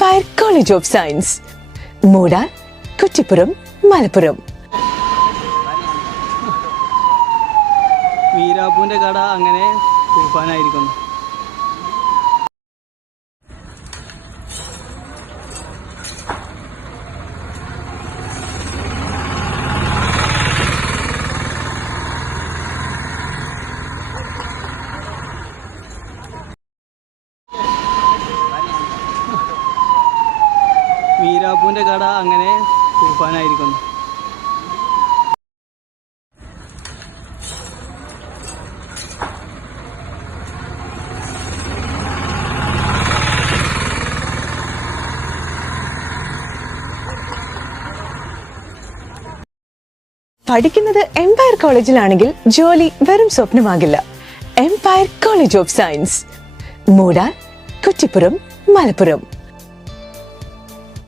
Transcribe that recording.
Empire college of science Moodal Kuttippuram Malappuram വീരാപ്പൂന്റെ കട അങ്ങനെ തൂഫാനായിരിക്കുന്നു. വീരാപ്പൂന്റെ കട അങ്ങനെ തൂഫാനായിരിക്കുന്നു. പഠിക്കുന്നത് എംപയർ കോളേജിലാണെങ്കിൽ ജോലി വെറും സ്വപ്നമാകില്ല. Empire college of science Moodal Kuttippuram Malappuram.